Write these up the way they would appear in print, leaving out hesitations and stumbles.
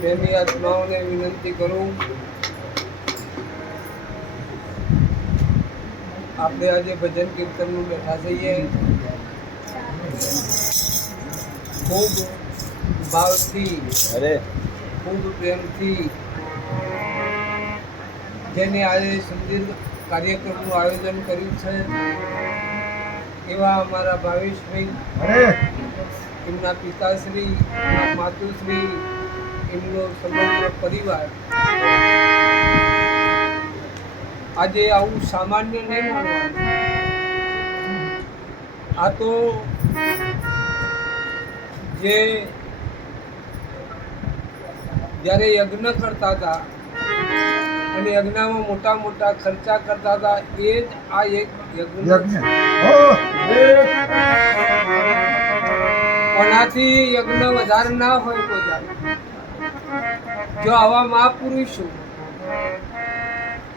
પ્રેમી આત્માઓને વિનંતી કરું, આપણે આજે ભજન કીર્તનનું બેઠા થઈએ, ખૂબ ભાવથી, ખૂબ પ્રેમથી જેને આજે સુંદર કાર્યક્રમનું આયોજન કર્યું છે એવા અમારા ભાવેશભાઈ, એમના પિતાશ્રી, એમના માતુશ્રી, એમનો સમગ્ર પરિવાર આજે આવું સામાન્ય નહીં માનવાનું. આ તો જે જ્યારે યજ્ઞ કરતા હતા અને યજ્ઞમાં મોટા મોટા ખર્ચા કરતા હતા, એ જ આ એક યજ્ઞ. કોનાથી યજ્ઞ વધારે ના હોય કોઈ. જો આવા મહાપુરુષો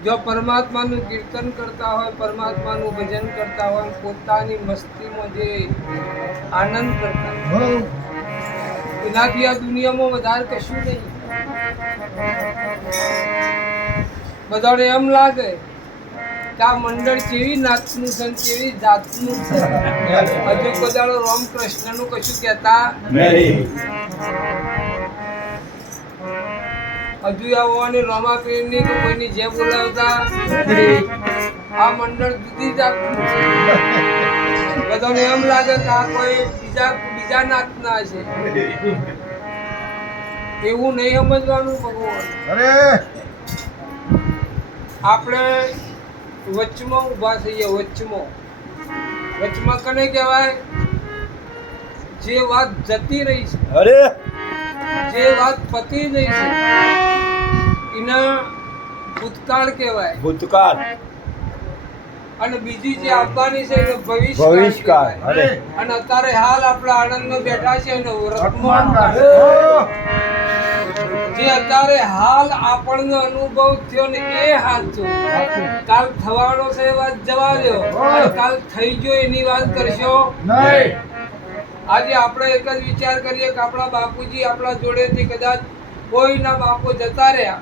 જો પરમાત્માનું કીર્તન કરતા હોય, પરમાત્માનું ભજન કરતા હોય, પોતાની મસ્તીમાં જે આનંદ કરતા હોય, એનાથી આ દુનિયામાં વધારે કશું નહીં. બધાને એમ લાગે કે આ મંડળ કેવી નાતનું છે, કેવી જાતનું છે. હજુ કદાડો રામકૃષ્ણનું કશું કહેતા હજુ આવવાની રોમાપીરની કે કોઈની જે બોલાવતા આ મંડળ જુદી જાતનું છે. બધાને એમ લાગે કે આ કોઈ બીજા નાતના છે. એવું નહીં સમજવાનું ભગવાન. આપણે વચમાં ઊભા થઈએ. વચમાં કને કહેવાય? જે વાત જતી રહી છે, જે વાત પતી રહી છે, એના ભૂતકાળ કહેવાય. ભૂતકાળ. અને બીજી જે આવવાની છે એને ભવિષ્યકાળ. અને અત્યારે હાલ આપણા આનંદમાં બેઠા છે એને વર્તમાન કાળ. જે અત્યારે હાલ આપણને અનુભવ થયો ને એ સાચો. કાલ થવાનો છે એ વાત જવા દો, અને કાલ થઈ ગયો એની વાત કરશો નહીં. આજે આપણે એક જ વિચાર કરીએ કે આપણા બાપુજી આપણા જોડેથી કદાચ કોઈના બાપુ જતા રહ્યા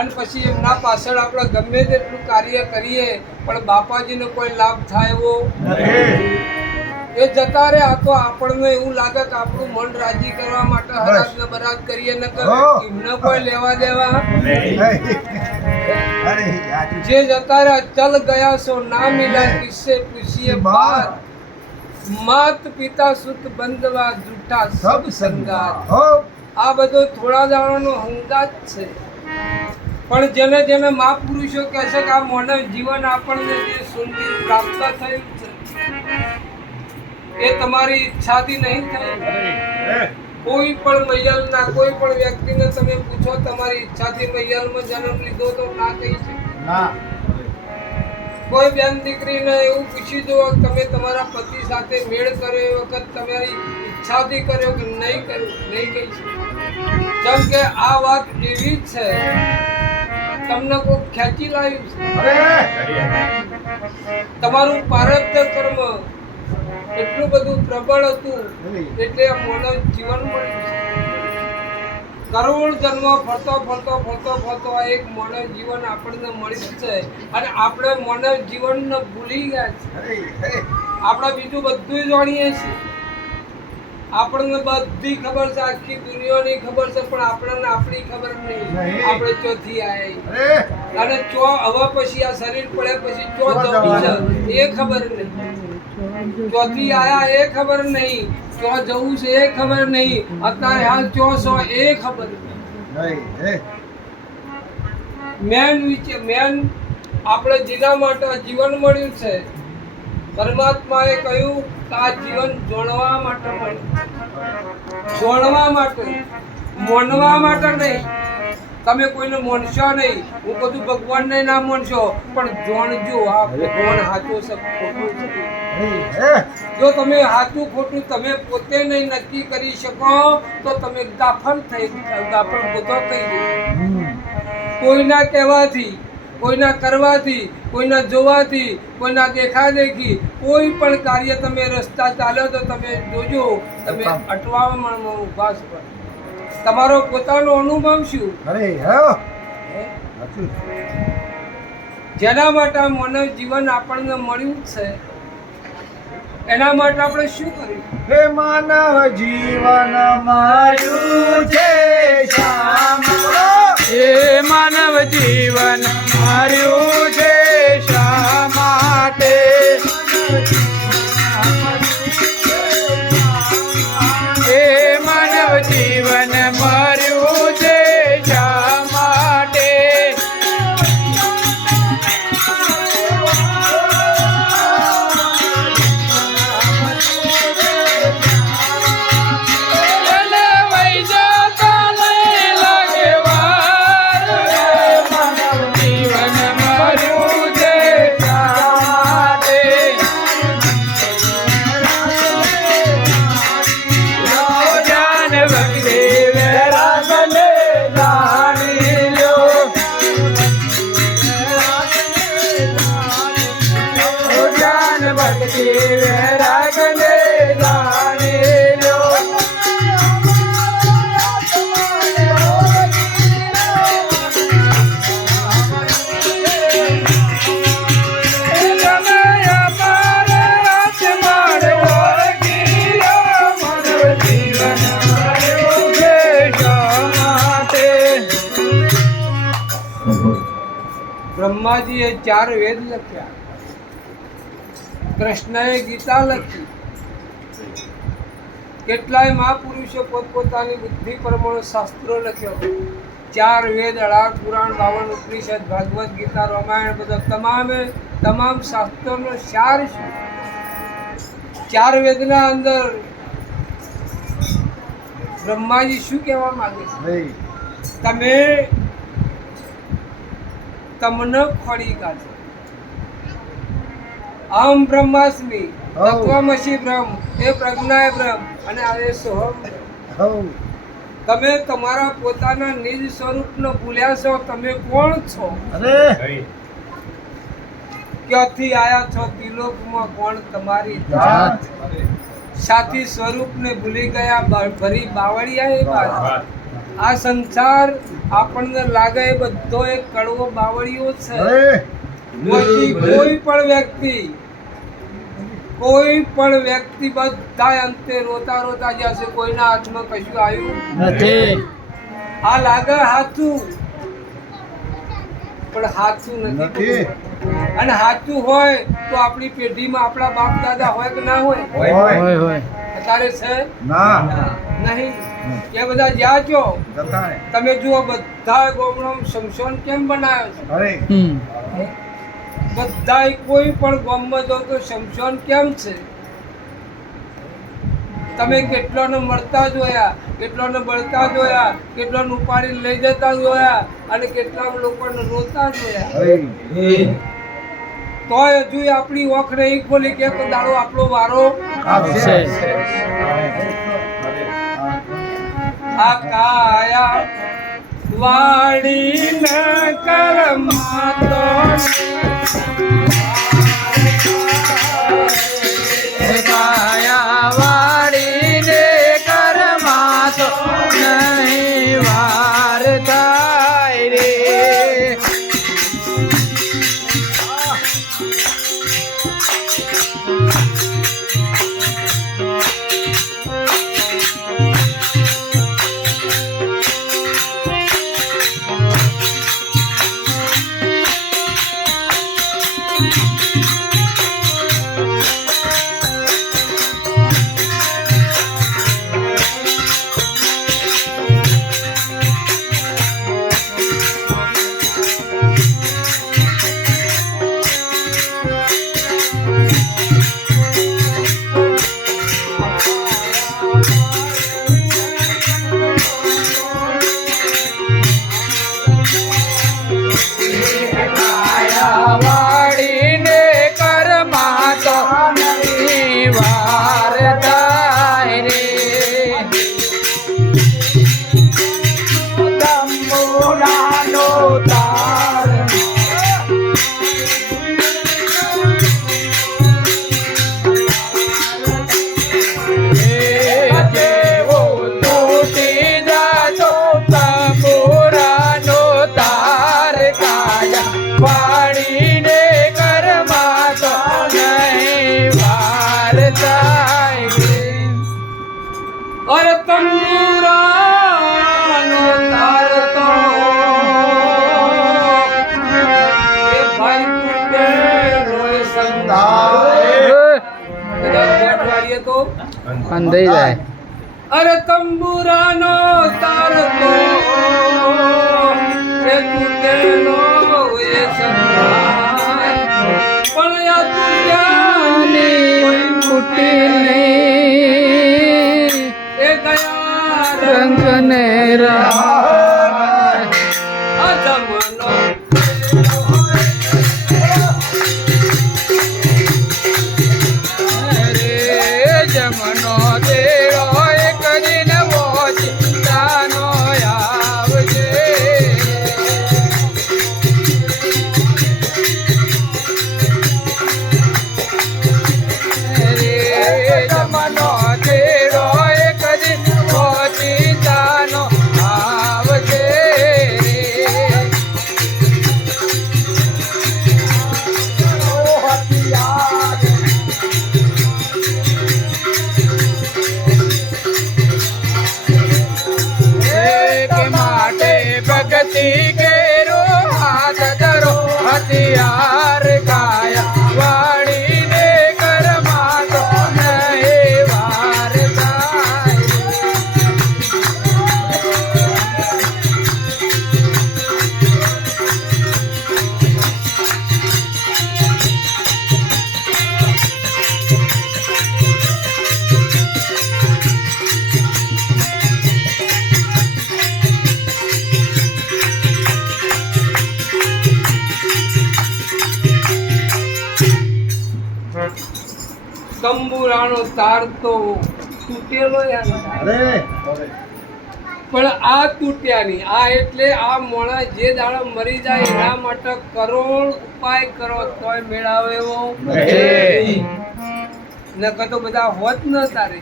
અને પછી એમના પાછળ આપણે ગમે તેટલું કાર્ય કરીએ પણ બાપાજીને કોઈ લાભ થાય એવો એ જતા રહ્યા તો આપણને એવું લાગે કે આપણું મન રાજી કરવા માટે હરાજ ને બરાજ કરીએ ને એમને કોઈ લેવા દેવા. જે જતા રહ્યા ચલ ગયા સો ના મિલા કિસસે પૂછીએ બાત, માત પિતા સુત બંધવા જૂઠા સબ સંગાત. આ બધો થોડા દાડાનો હંગાત છે. પણ જેને જેને મહાપુરુષો કહે છે કે આ માનવ જીવન આપણને જે સુંદર પ્રાપ્ત થયું છે એ તમારી ઈચ્છાથી નહીં થયું. કોઈ પણ મહિયલના કોઈ પણ વ્યક્તિને તમે પૂછો તમારી ઈચ્છાથી મહિયલમાં જન્મ લીધો તો ના કહી શકે. કોઈ બેન દીકરીને એવું પૂછી દો તમે તમારા પતિ સાથે મેળ કર્યો એ વખત તમારી ઈચ્છાથી કર્યો કે નહીં કર્યો, નહીં કહી શકે. જેમ કે આ વાત એવી જ છે, તમને કોઈ ખેંચી લાવ્યું છે. તમારું પ્રારબ્ધ કર્મ એટલું બધું પ્રબળ હતું એટલે આ માનવ જીવન મળ્યું છે. કરોડ જન્મ ફરતો આ એક માનવ જીવન આપણને મળ્યું છે. અને આપણે માનવ જીવનને ભૂલી ગયા છે. આપણે બીજું બધું જાણીએ છીએ, આપણને બધી ખબર છે, આખી દુનિયાની ખબર છે, પણ આપણને આપણી ખબર નહીં. આપણે ચોથી આયા અને હવે પછી આ શરીર પડે પછી ચો જવું છે એ ખબર નહીં. ચોથી આયા એ ખબર નહીં, ચો જવું છે એ ખબર નહીં, અત્યારે હાલ ચો સો એ ખબર નહીં. મેન આપણે જેના માટે જીવન મળ્યું છે પરમાત્માએ કહ્યું કે આ જીવન જોડવા માટે મળ્યું. જોડવા માટે, મોનવા માટે નહીં. તમે કોઈને માનશો નહીં, હું બધું ભગવાનને ના માનશો, પણ જોણજો આ ભગવાન સાચું છે ખોટું છે. જો તમે સાચું ખોટું તમે પોતે નહીં નક્કી કરી શકો તો તમે ગાફલ બધો થઈ જશો. કોઈના કહેવાથી, કોઈના કરવાથી, કોઈના જોવાથી, કોઈના દેખાદેખી કોઈ પણ કાર્ય તમે રસ્તા ચાલ્યો તો તમે જોજો તમે અટવાવામાં ઉભા છો. તમારો પોતાનો અનુભવ શું? જેના માટે માનવ જીવન આપણને મળ્યું છે એના માટે આપણે શું કર્યું? હે માનવ જીવન મળ્યું છે શા માટે? હે માનવ જીવન મળ્યું છે શા માટે? હે માનવ જીવન મળ્યું છે શા માટે? બ્રહ્માજીએ 4 વેદ લખ્યા, કૃષ્ણએ ગીતા લખી, કેટલાય મહાપુરુષો પોતપોતાની બુદ્ધિ પ્રમાણે શાસ્ત્રો લખ્યો. 4 વેદ, 18 પુરાણ, 52 ઉપનિષદ, ભાગવત ગીતા, રામાયણ બધા તમામ શાસ્ત્રોનો સાર છે. 4 વેદના અંદર બ્રહ્માજી શું કહેવા માંગે છે? તમને ખોડી કાઢો. અહમ બ્રહ્માસ્મિ, તત્વમસી બ્રહ્મ, એ પ્રજ્ઞાય બ્રહ્મ અને આ સોહમ. તમે તમારા પોતાના નિજ સ્વરૂપને ભૂલ્યા છો. તમે કોણ છો? ક્યાંથી આયા છો? ત્રિલોકમાં કોણ તમારી જાત? સાથી સ્વરૂપને ભૂલી ગયા, ભરી બાવળિયા એ બાત. આ સંસાર આપણને લાગે એ બધો એક કડવો બાવળિયો છે. કોઈ પણ વ્યક્તિ બધા અંતે રોતા જશે. કોઈના હાથમાં કશું આવ્યું નથી. આ લાગે હાથું, પણ હાથું નથી. અને હાથું હોય તો આપણી પેઢીમાં આપણા બાપ દાદા હોય કે ના હોય? અત્યારે છે નહીં. એ બધા જ્યાં છો તમે જુઓ, બધા ગામડામાં શમશાન કેમ બનાવ્યો છે? બધા કોઈ પણ ગામમાં જાઓ તો શમશાન કેમ છે? તમે કેટલાને મળતા જોયા, કેટલાને બળતા જોયા, કેટલાને ઉપાડી લઈ જતા જોયા અને કેટલા લોકોને રોતા જોયા. તોય હજુ આપણી ઓખ નહીં ખોલી કે દાડો આપણો વારો આવશે. આ કાયા વાળી ન કરમાતો, કાયા વાળી ને કરમાતો નહીં વાર થાય રે. વાળીને કરમાં તો નહીં વાર થાય રે. અરે તંબુરાનો તાર તો એ ભાઈ તૂટે રોય સંધાય. કદાચ બેટ વાળીએ તો અંધાઈ જાય. અરે તંબુરાનો તાર તો એ તૂટેલો એ સંધાય. પણ આ તૂટ્યાની કોઈ ફૂટી નહીં એ ગયા રંગને રાય. આ જમનો રે જમનો દેવો એક દિન મોચિતાનો આવજે. રે જમનો દેવો એક દિન મોચિતાનો આવજે. એક માટે ભક્તિ કેરો હાથ ધરો હથિયાર કાયા વાળીને કરમાં તો નહીં વાર થાય. તંબુરાનો તાર તો તૂટેલો યાર. પણ આ તૂટ્યા નહીં. આ એટલે આ માણસ જે દાડો મરી જાય એના માટે કરોડ ઉપાય કરો તોય મેળાવે એવો નકર તો બધા હોત ન તારે.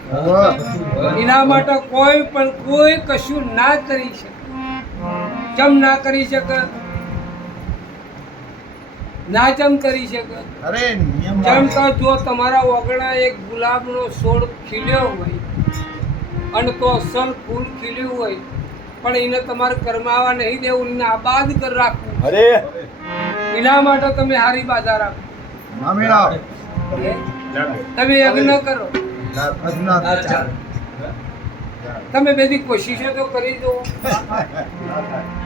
એના માટે કોઈ પણ કોઈ કશું ના કરી શકે. ચમ ના કરી શકે? ના ચમ કરી શકે? જેમ તો જો તમારા ઓગણા એક ગુલાબનો છોડ ખીલ્યો હોય અને તો અસલ ફૂલ ખીલ્યું હોય પણ એને તમારે કરમાવા નહીં દેવું, એને આબાદ કરી રાખવું. એના માટે તમે હારી બાધા રાખો. તમે યજ્ઞ કરો. તમે બધી કોશિશો તો કરી દો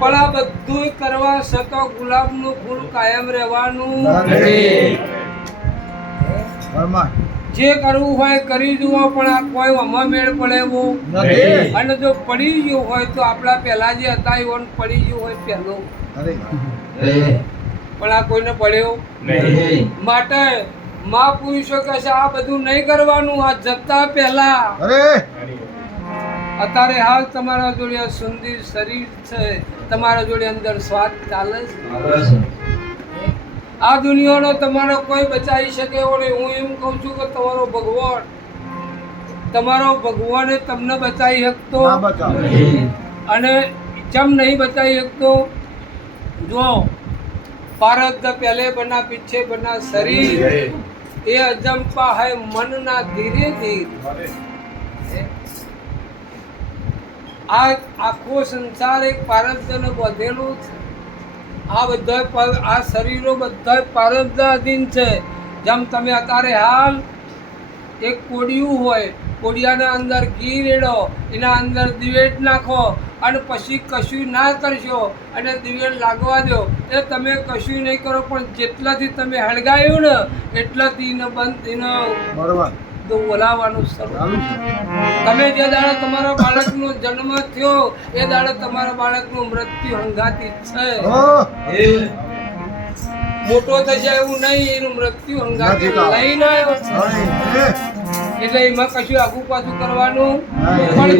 પણ આ બધું કરવા છતાં ગુલાબનું ફૂલ કાયમ રહેવાનું. જે કરવું હોય કરી જુઓ પણ આ કોઈ આમાં મેળ પડે એવો અને જો પડી ગયું હોય તો આપણા પહેલા જે હતા એવો પડી ગયું હોય પહેલો પણ આ કોઈને પડ્યો માટે મહાપુરુષો કહે છે આ બધું નહીં કરવાનું. આ જતા પહેલા અત્યારે હાલ તમારા જોડે સુંદર શરીર છે, તમારા જોડે અંદર સ્વાદ ચાલે છે. આ દુનિયાનો તમારો કોઈ બચાવી શકે એવો નહીં. હું એમ કહું છું કે તમારો ભગવાન તમને બચાવી શકતો અને ચમ નહીં બચાવી શકતો. જો પારદ પહેલે બના પીછે બના શરીર એ અજંપા હૈ મન ના ધીરે ધીરે. આ આખો સંસાર એક પારબ્ધને બધેલો છે. આ બધા આ શરીરો બધા પારબ્ધ અધીન છે. જેમ તમે અત્યારે હાલ એક કોડિયું હોય, કોડિયાના અંદર ઘી રેડો, એના અંદર દિવેટ નાખો અને પછી કશું ના કરશો અને દિવેટ લાગવા દો એ તમે કશું નહીં કરો પણ જેટલાથી તમે હળગાયું ને એટલાથી એને બંધ એને બોલાવવાનું શરૂ. તમે જે દાડે તમારા બાળકનો જન્મ થયો એ દાડે તમારા બાળકનું મૃત્યુ હંગાતી છે. મોટો થશે એવું નહીં, એનું મૃત્યુ હંગાતી લઈને આવ્યો છે. એટલે એમાં કશું આગુ પાછું કરવાનું પણ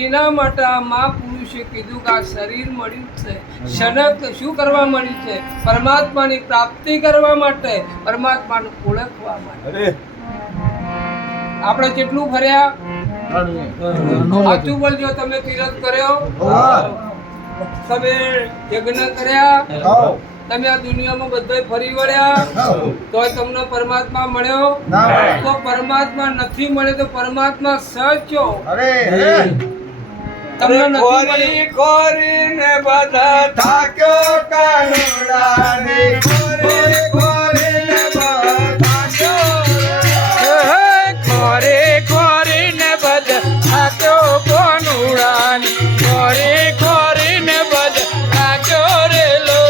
જીના માટે આ મહાપુરુષે કીધું કે આ શરીર મળ્યું છે ક્ષણક શું કરવા મળ્યું છે? પરમાત્માની પ્રાપ્તિ કરવા માટે, પરમાત્માને ઓળખવા માટે. આપણે કેટલું ફર્યા? સાચું બોલજો. તમે તીરથ કર્યો, તમે યજ્ઞ કર્યા, તમે આ દુનિયામાં બધા ફરી વળ્યા તોય તમને પરમાત્મા મળ્યો તો પરમાત્મા નથી મળે તો પરમાત્મા સચ્ચો તમને નથી મળ્યો. ખોરીને બધા થાક્યો કાનુડાને ખોરીને બધા ખોરીને બધા થાક્યો કાનુડાને ખોરીને બધા થાક્યો રેલો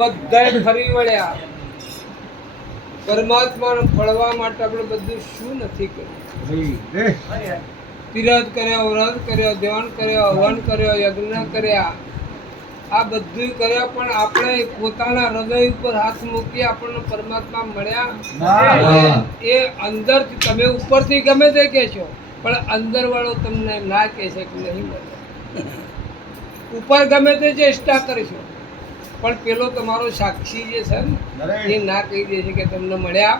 બધાય ફરી વળ્યા પરમાત્માને ફળવા માટે આપણે બધું શું નથી કર્યું? તીરથ કર્યો, વ્રત કર્યો, ધ્યાન કર્યો, હવન કર્યો, યજ્ઞ કર્યા, આ બધું કર્યા, પણ આપણે પોતાના હૃદય ઉપર હાથ મૂકી આપણને પરમાત્મા મળ્યા? એ અંદરથી તમે ઉપરથી ગમે તે કહેશો પણ અંદર વાળો તમને ના કહે છે કે નહીં મળે. ઉપર ગમે તે ચેષ્ટા કરશો પણ પેલો તમારો સાક્ષી જે છે ને એ ના કહી દે છે કે તમને મળ્યા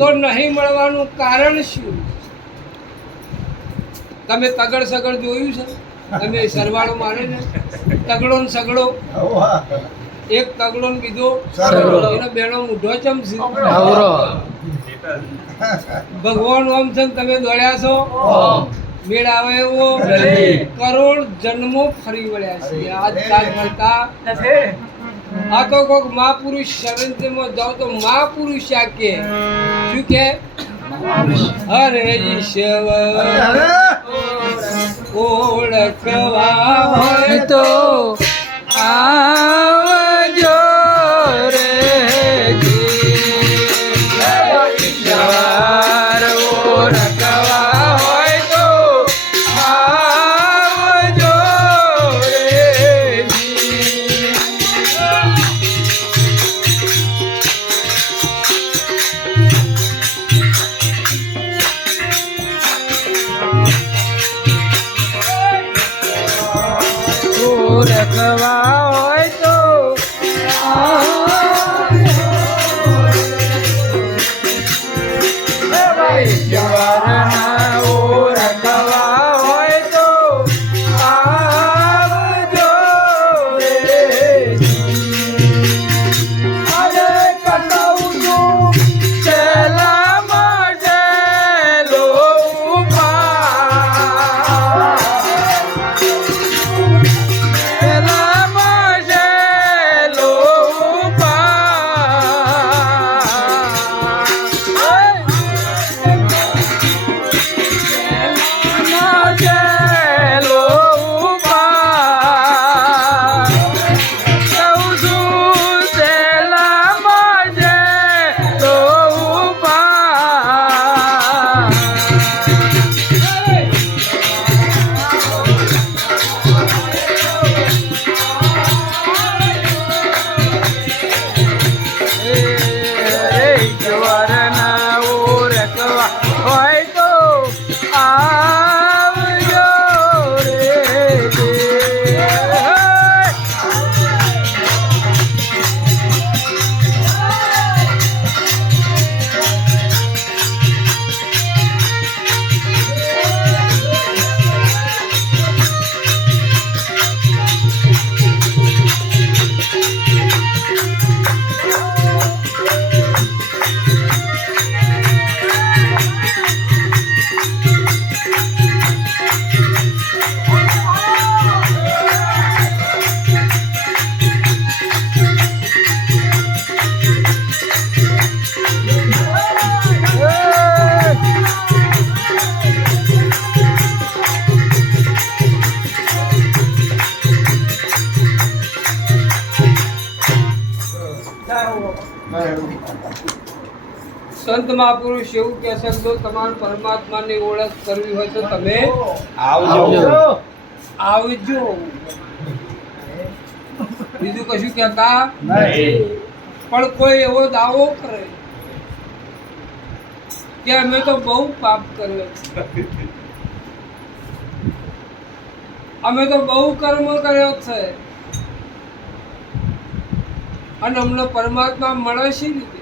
તો નહીં મળવાનું કારણ શું? તમે તગડ સગડ જોયું છે? તમે સરવાળો માને છે? તગડો ને સગડો, એક તગડો ને બીજો એનો બેનો મૂઢો ચમચી ભગવાન ઓમ છે ને તમે દોડ્યા છો મેળ આવે એવો કરોડ જન્મો ફરી વળ્યા છે આજ કાલ મળતા આ તો કોઈક મહાપુરુષ શરણમાં જાઓ તો મહાપુરુષ આ કે શું કે હરે ઈશ્વર ઓળખવા હોય તો આવજો રે ઈશ્વર ઓળખવા હોય તો આવજો રે. ઓળખવા સંત મહાપુરુષ એવું કહે છે જો તમારે પરમાત્માની ઓળખ કરવી હોય તો તમે આવજો. બીજું કશું કહેતા પણ કોઈ એવો દાવો કરે કે અમે તો બહુ પાપ કર્યો છે, અમે તો બહુ કર્મ કર્યો છે અને અમને પરમાત્મા મળે છે રીતે.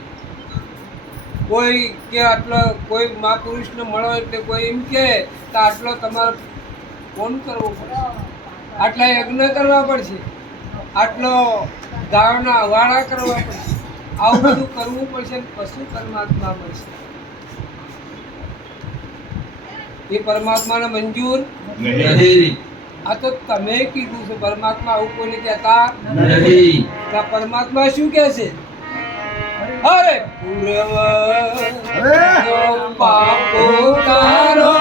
કોઈ કે આટલો કોઈ મહાપુરુષને મળો એટલે કોઈ એમ કે આટલો તમારે ફોન કરવો પડશે, આટલા યજ્ઞ કરવા પડશે, આટલો ગાયોના અવાડા કરવા પડશે, આવું બધું કરવું પડશે ને પછી પરમાત્મા મળશે. એ પરમાત્માને મંજૂર નથી. આ તો તમે કીધું છે. પરમાત્મા આવું કોઈને કહેતા નથી. આ પરમાત્મા શું કહે છે? અરે પૂર્વ પાપો તારો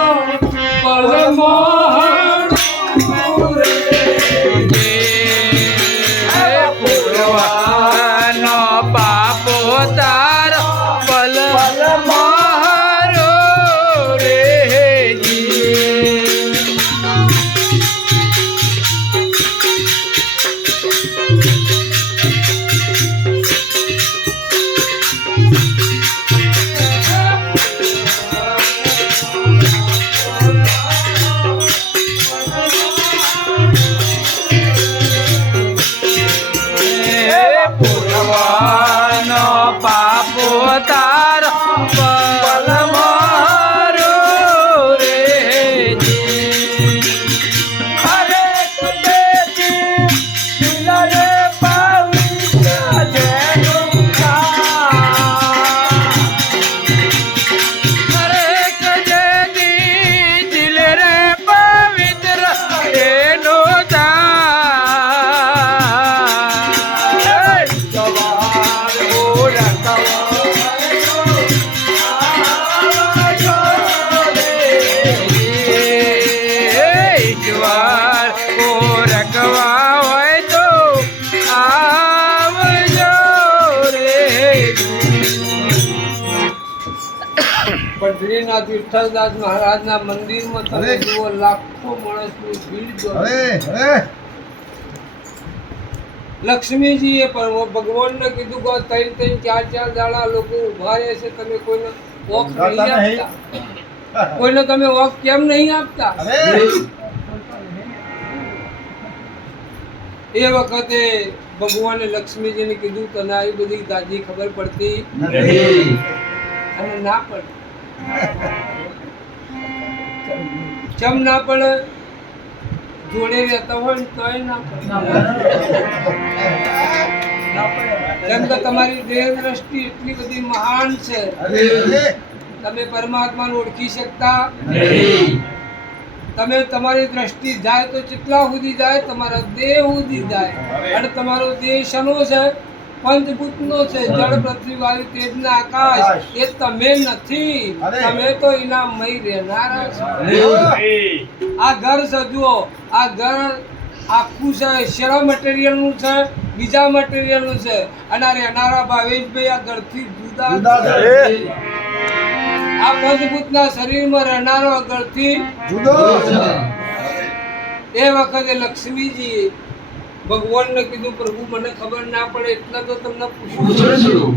પલમોહણ પૂરે. પૂર્વનો પાપો તારો પલ મારો રે જી. પૂર્વનો પાપો તારો પલ મારો રે જી. અરે તુદેજી દિલરે પવિત્ર જેનું કામ. અરે કજેજી દિલ રે પવિત્ર એનું દાન. સવાર ઓળખવા હોય તો આવજો રે. બદ્રીનાથ વિઠ્ઠલદાસ મહારાજના મંદિરમાં તમે જુઓ લાખો માણસની ભીડ જોવા. લક્ષ્મીજીએ પણ ભગવાનને કીધું કે ત્રણ ત્રણ ચાર ચાર દાડા લોકો ઉભા રહે છે, તમે કોઈને વોક નહીં આપતા, કોઈને તમે વોક કેમ નહીં આપતા? એ વખતે ભગવાને લક્ષ્મીજીને કીધું તને આવી બધી દાદી ખબર પડતી નથી. અને ના પડે. ચમ ના પડે? જોડે રહેતા હોય ને તોય ના પડે. કેમ કે તમારી દેહ દ્રષ્ટિ એટલી બધી મહાન છે, તમે પરમાત્માને ઓળખી શકતા નથી. તમે તમારી દ્રષ્ટિ જાય તો કેટલા સુધી જાય? તમારા દેહ સુધી જાય. અને તમારો દેહ શનો છે? પંચભૂતનો છે. જળ, પૃથ્વી, વાયુ, તેજ ને આકાશ. એ તમે નથી, તમે તો એના મય રહેનારા છો. આ ઘર સજુઓ, આ ઘર આખું છે શેના મટીરિયલ નું છે? બીજા મટીરિયલ નું છે. અને આ રહેનારા ભાવેશભાઈ આ ઘરથી જુદા છે. આ પંચભૂતના શરીરમાં રહેનારો ઘરથી જુદો છે. એ વખતે લક્ષ્મીજી ભગવાનને કીધું પ્રભુ મને ખબર ના પડે એટલા તો તમને પૂછું છું.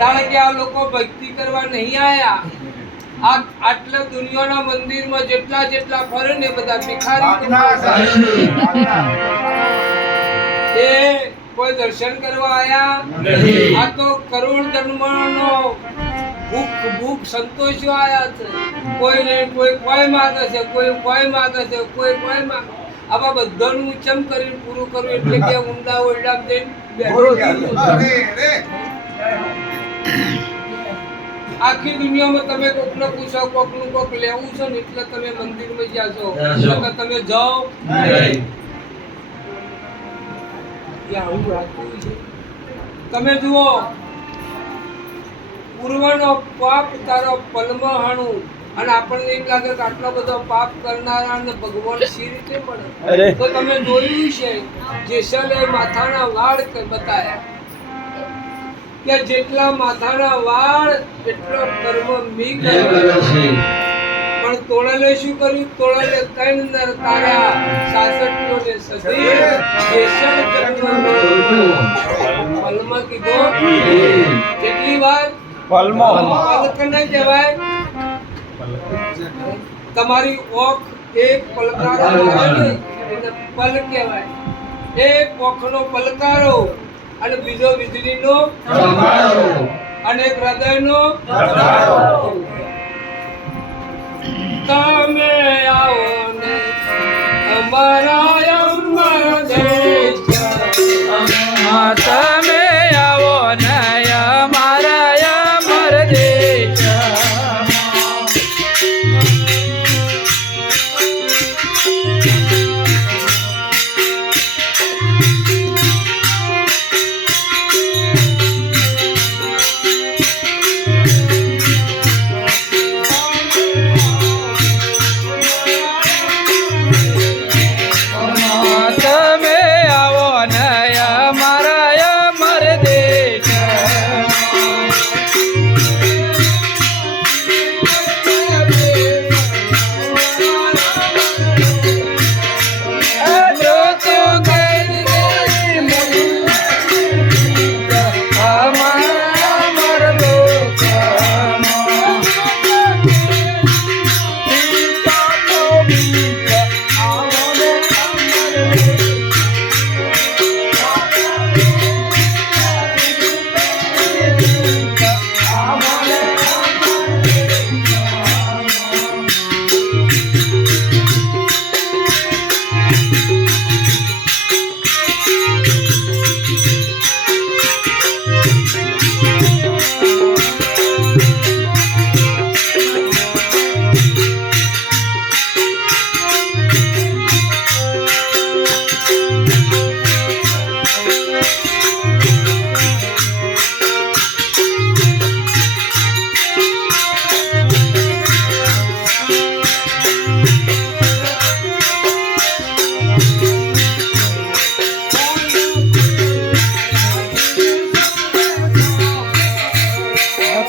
કારણ કે આ લોકો ભક્તિ કરવા નહીં આયા. આ આટલા દુનિયાના મંદિરમાં જેટલા જેટલા ફરે ને બધા ભિખારી એ કોઈ દર્શન કરવા આયા નથી. આ તો કરોડ જન્મનો ભૂખ ભૂખ સંતોષવા આયા છે. કોઈ ને કોઈ માગે છે, કોઈ માગે છે, કોઈ માગે. આવા બધાનું ચમ કરીને પૂરું કરવું એટલે કે ઊંડા ઓરડામાં જઈને બેઠો આખી દુનિયામાં તમે કોકને પૂછો કોકનું કોક લેવું છે ને એટલે તમે મંદિરમાં જાશો. તમે જાઓ તમે જુઓ પૂર્વનો પાપ તારો પલમહાણું. અને આપણને એમ લાગે કે આટલો બધો પાપ કરનારા ને ભગવાન સી રીતે મળે? તો તમે જોયું છે જેસલે માથાના વાળ બતાયા. કે જેટલા માથાના વાળ એટલો કર્મ મી જય કર્યો છે પણ તોળાલે શું કર્યું? તોળાલે 3 નર તારા 66 ને સધી કેશવ ચંદ્ર પલમાં કીધો કેટલી વાર પલક ન કહેવાય તમારી ઓખ એક પલકારો મારે એને પલ કહેવાય. એક ઓખનો પલકારો અને બીજો વીજળીનો ચમકારો અને એક હૃદયનો તમે આવો ને અમારા અમર દેશ તમે આવો ને અમારા અમર દેશમાં. તમે આવો ને અમારા અમર દેશમાં. મૃત્યુ ગઈ અમારા અમર લોકમાં.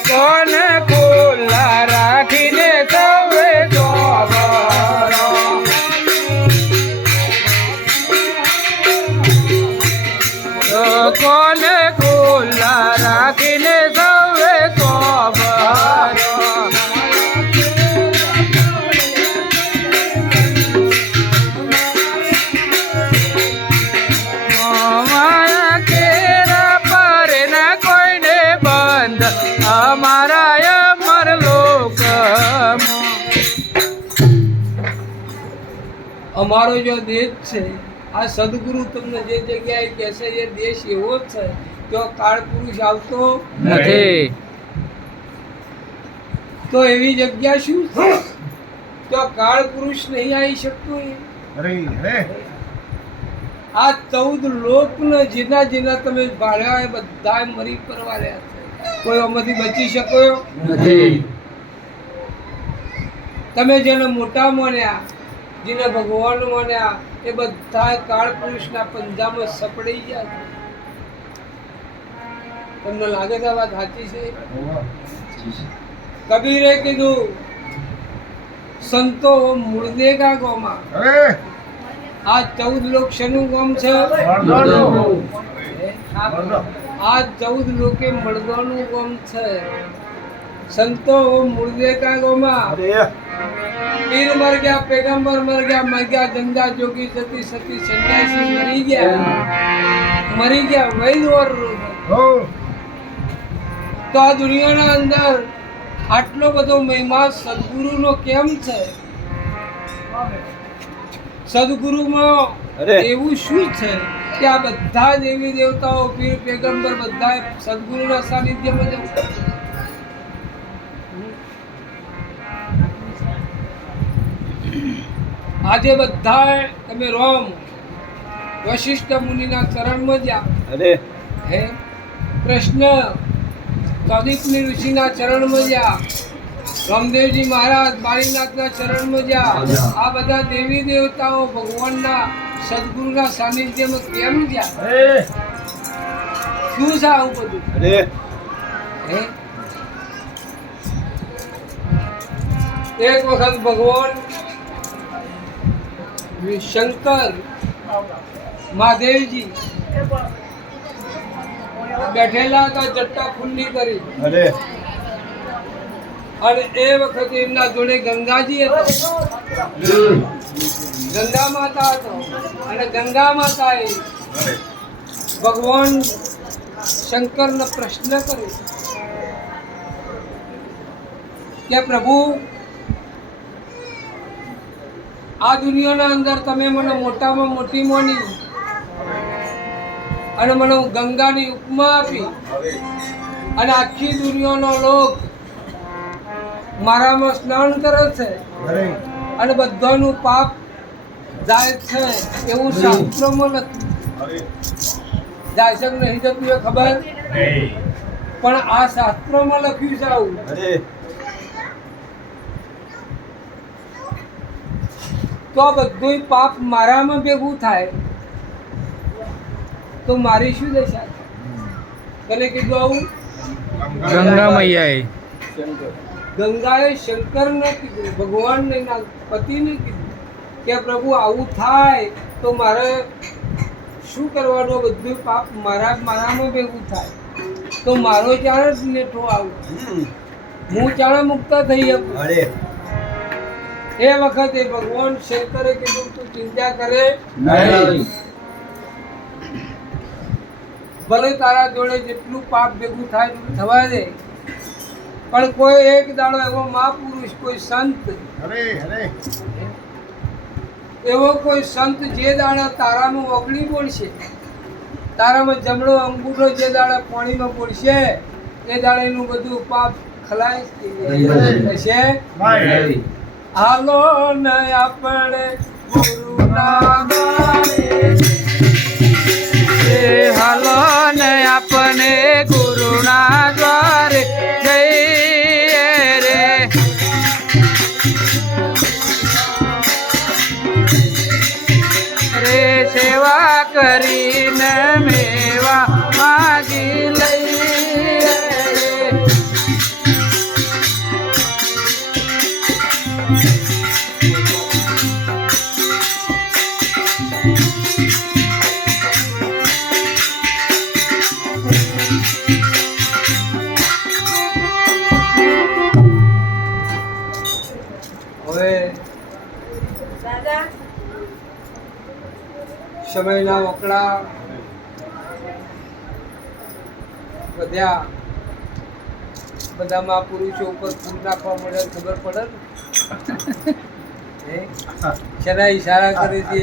કોને ખુલ્લા રાખીને સૌએ ચોબરો. કોને ખુલ્લા રાખીને સૌએ ચોબરો. અમારા કેરા પર ના કોઈને બંધ અમારા અમર લોકમાં. અમારો જો દેશ છે આ સદગુરુ તમને જે જગ્યાએ કહેશે એ દેશ એવો જ છે તો કાળ પુરુષ આવતો નથી તો એવી જગ્યા શું છે તો કાળ પુરુષ નહીં આવી શકતો એ? આ 14 લોકને જેના જેના તમે ભાળ્યા એ બધા મરી પરવાર્યા છે. કોઈ આમાંથી બચી શકો નથી. તમે જેને મોટા માન્યા જેને ભગવાન માન્યા એ બધા કાળ પુરુષના પંજામાં સપડાઈ ગયા છે. તમને લાગે છે આ વાત સાચી છે? કબીરે કીધું સંતો મુર્દેગા ગોમાં. આ 14 લોક શેનું ગામ છે? આ 14 લોકે મળવાનું ગામ છે. સંતો મુર્દેગા ગોમાં. પીર મર ગયા, પેગમ્બર મર ગયા, ગંગા જોગી સતી સતી સંન્યાસી મરી ગયા વૈદ તો આ દુનિયાના અંદર આટલો બધો મહિમા સદગુરુનો કેમ છે? સદગુરુમાં એવું શું છે કે આ બધા દેવી દેવતાઓ પીર પેગમ્બર બધા સદગુરુના સાનિધ્યમાં જવું? આજે બધા તમે રોમ વશિષ્ઠ મુનિના ચરણમાં જ્યાં હે કૃષ્ણ કૌદિકની ઋષિના ચરણમાં જ્યાં રામદેવજી મહારાજ બાળીનાથના ચરણમાં જ્યાં આ બધા દેવી દેવતાઓ ભગવાનના સદગુરુના સાનિધ્યમાં કેમ જ્યાં? શું છે આવું બધું? હે? એક વખત ભગવાન શંકર મહાદેવજી બેઠેલા હતા જટ્ટા ખુલ્લી કરી અને એ વખતે એમના જોડે ગંગાજી હતો, ગંગા માતા હતો અને ગંગા માતાએ ભગવાન શંકરનો પ્રશ્ન કર્યો કે પ્રભુ આ દુનિયાના અંદર તમે મને મોટામાં મોટી માની અને મને ગંગાની ઉપમા આપી અને આખી દુનિયાનો લોક મારામાં સ્નાન કરે છે અને બધાનું પાપ જાય છે એવું શાસ્ત્રોમાં લખ્યું. જાય છે કે નહીં જતું એ ખબર, પણ આ શાસ્ત્રોમાં લખ્યું છે આવું. તો આ બધું પાપ મારામાં ભેગું થાય તો મારી શું દશા? તને કીધું આવું? ગંગા મૈયાએ ગંગાએ શંકરને કીધું, ભગવાનને પતિને કીધું કે પ્રભુ આવું થાય તો મારે શું કરવાનું? બધું પાપ મારામાં ભેગું થાય તો મારો ચાણ જ નેઠો આવું, હું ચાણ મુક્ત થઈ શકું. એ વખતે ભગવાન શંકરે કીધું તું ચિંતા કરે નહીં, ભલે તારા જોડે જેટલું પાપ ભેગું થાય એટલું થવા દે, પણ કોઈ એક દાડો એવો મહાપુરુષ, કોઈ સંત, એવો કોઈ સંત જે દાડા તારામાં ઓગળી બોલશે, તારામાં જમણો અંગૂઠો જે દાડા પાણીમાં બોલશે એ દાડા એનું બધું પાપ ખલાસ થશે. હાલો ને આપણે ગુરુના દ્વારે, હાલો ને આપણે ગુરુના દ્વારે જઈએ રે. રે સેવા કરીને મેવા માગી લઈએ રે. હવે સમયના વકડા વધ્યા, બધા મહાપુરુષો ઉપર ફૂલ નાખવા મળે ખબર પડે ને? શેના ઈશારા કરે છે?